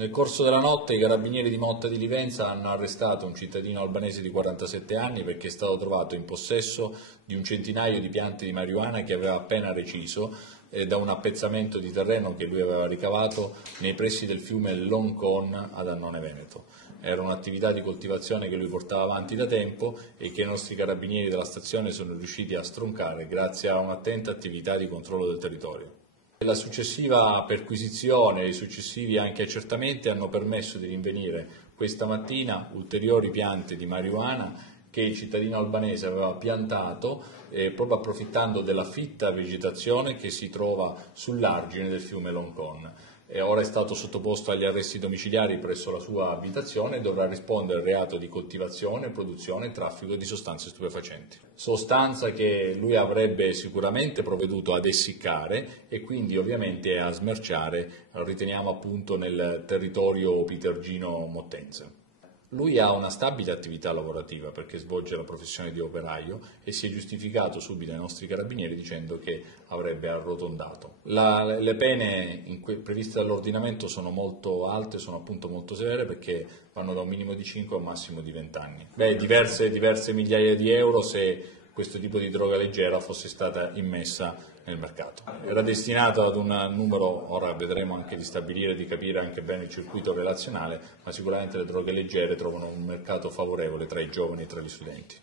Nel corso della notte i carabinieri di Motta di Livenza hanno arrestato un cittadino albanese di 47 anni perché è stato trovato in possesso di un centinaio di piante di marijuana che aveva appena reciso da un appezzamento di terreno che lui aveva ricavato nei pressi del fiume Loncon ad Annone Veneto. Era un'attività di coltivazione che lui portava avanti da tempo e che i nostri carabinieri della stazione sono riusciti a stroncare grazie a un'attenta attività di controllo del territorio. La successiva perquisizione e i successivi anche accertamenti hanno permesso di rinvenire questa mattina ulteriori piante di marijuana che il cittadino albanese aveva piantato proprio approfittando della fitta vegetazione che si trova sull'argine del fiume Loncon. Ora è stato sottoposto agli arresti domiciliari presso la sua abitazione e dovrà rispondere al reato di coltivazione, produzione e traffico di sostanze stupefacenti. Sostanza che lui avrebbe sicuramente provveduto ad essiccare e quindi ovviamente a smerciare, riteniamo appunto nel territorio pitergino mottense. Lui ha una stabile attività lavorativa perché svolge la professione di operaio e si è giustificato subito ai nostri carabinieri dicendo che avrebbe arrotondato. Le pene previste dall'ordinamento sono molto alte, sono appunto molto severe perché vanno da un minimo di 5 a un massimo di 20 anni. Diverse migliaia di euro se questo tipo di droga leggera fosse stata immessa nel mercato. Era destinato ad un numero, ora vedremo anche di stabilire, di capire anche bene il circuito relazionale, ma sicuramente le droghe leggere trovano un mercato favorevole tra i giovani e tra gli studenti.